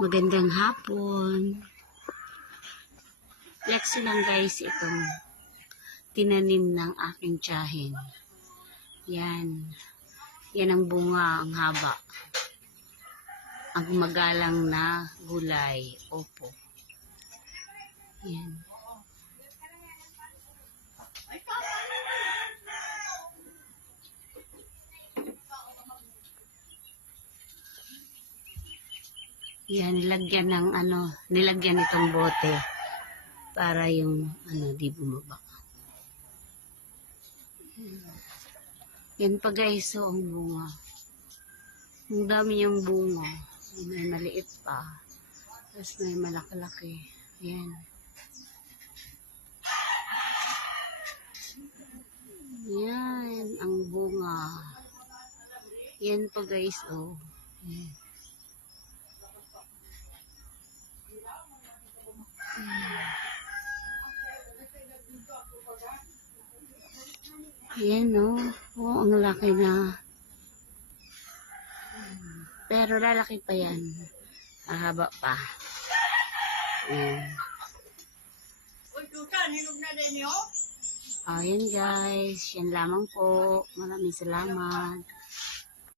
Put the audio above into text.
Magandang hapon. Flex lang guys itong tinanim ng aking tiyahin. Yan. Yan ang bunga, ang haba. Ang magalang na gulay. Opo. Yan. Yan, nilagyan itong bote para yung di bumaba. Yan pa guys, so ang bunga. Ang dami yung bunga. May maliit pa. Tapos may malaki-laki. Yan. Yan, ang bunga. Yan pa guys, oh. Yan. Ayan, no? Oo, ang laki na. Pero lalaki pa yan. Mahaba pa. Ayan. Ayan guys. Yan lamang po. Maraming salamat.